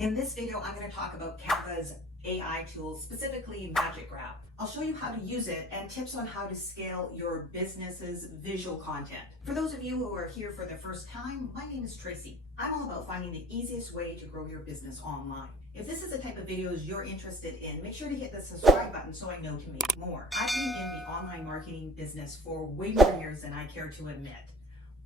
In this video, I'm going to talk about Canva's AI tools, specifically Magic Grab. I'll show you how to use it and tips on how to scale your business's visual content. For those of you who are here for the first time, my name is Tracy. I'm all about finding the easiest way to grow your business online. If this is the type of videos you're interested in, make sure to hit the subscribe button so I know to make more. I've been in the online marketing business for way more years than I care to admit.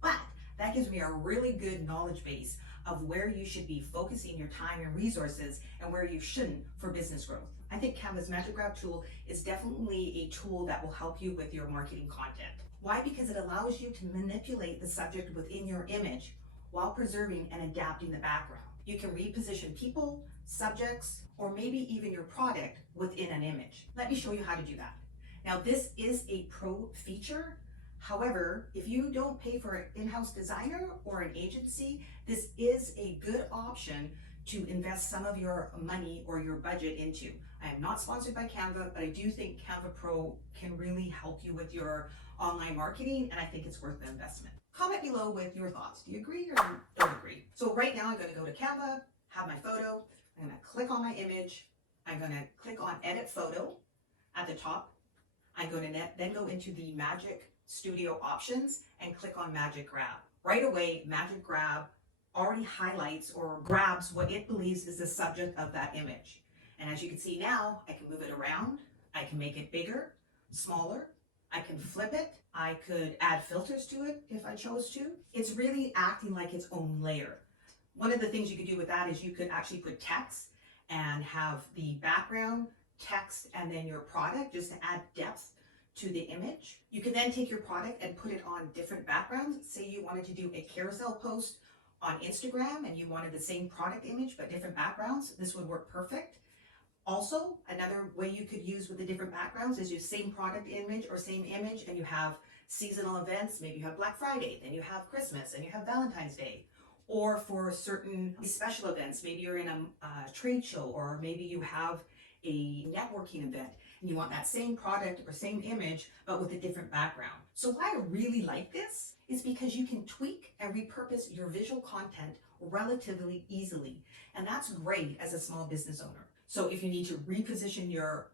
But that gives me a really good knowledge base of where you should be focusing your time and resources and where you shouldn't for business growth. I think Canva's Magic Grab tool is definitely a tool that will help you with your marketing content. Why? Because it allows you to manipulate the subject within your image while preserving and adapting the background. You can reposition people, subjects, or maybe even your product within an image. Let me show you how to do that. Now, this is a pro feature. However, if you don't pay for an in-house designer or an agency, this is a good option to invest some of your money or your budget into. I am not sponsored by Canva, but I do think Canva Pro can really help you with your online marketing, and I think it's worth the investment. Comment below with your thoughts. Do you agree or don't agree? So right now I'm going to go to Canva, have my photo. I'm going to click on my image. I'm going to click on Edit Photo at the top. I'm going to then go into the Magic Studio options and click on Magic Grab. Right away, Magic Grab already highlights or grabs what it believes is the subject of that image. And as you can see now, I can move it around. I can make it bigger, smaller. I can flip it. I could add filters to it if I chose to. It's really acting like its own layer. One of the things you could do with that is you could actually put text and have the background, text, and then your product just to add depth to the image. You can then take your product and put it on different backgrounds. Say you wanted to do a carousel post on Instagram and you wanted the same product image but different backgrounds. This would work perfect. Also, another way you could use with the different backgrounds is your same product image or same image and you have seasonal events. Maybe you have Black Friday, then you have Christmas, and you have Valentine's Day. Or for certain special events, maybe you're in a trade show, or maybe you have a networking event and you want that same product or same image but with a different background. So why I really like this is because you can tweak and repurpose your visual content relatively easily, and that's great as a small business owner. So if you need to reposition your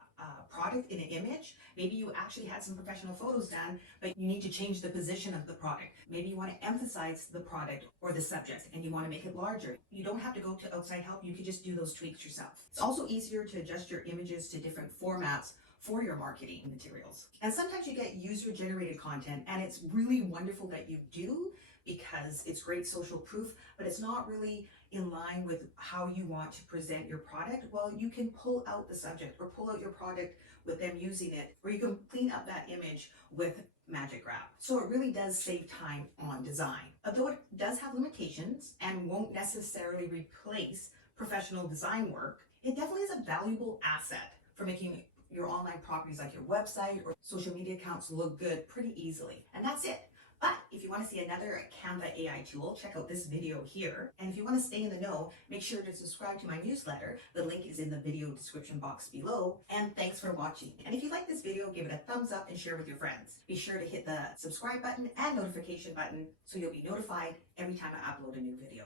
product in an image, maybe you actually had some professional photos done, but you need to change the position of the product. Maybe you want to emphasize the product or the subject and you want to make it larger. You don't have to go to outside help. You can just do those tweaks yourself. It's also easier to adjust your images to different formats for your marketing materials. And sometimes you get user-generated content, and it's really wonderful that you do because it's great social proof, but it's not really in line with how you want to present your product. Well, you can pull out the subject or pull out your product with them using it, or you can clean up that image with Magic Grab. So it really does save time on design. Although it does have limitations and won't necessarily replace professional design work, it definitely is a valuable asset for making your online properties like your website or social media accounts look good pretty easily. And that's it. But if you want to see another Canva AI tool, check out this video here. And if you want to stay in the know, make sure to subscribe to my newsletter. The link is in the video description box below. And thanks for watching. And if you like this video, give it a thumbs up and share with your friends. Be sure to hit the subscribe button and notification button so you'll be notified every time I upload a new video.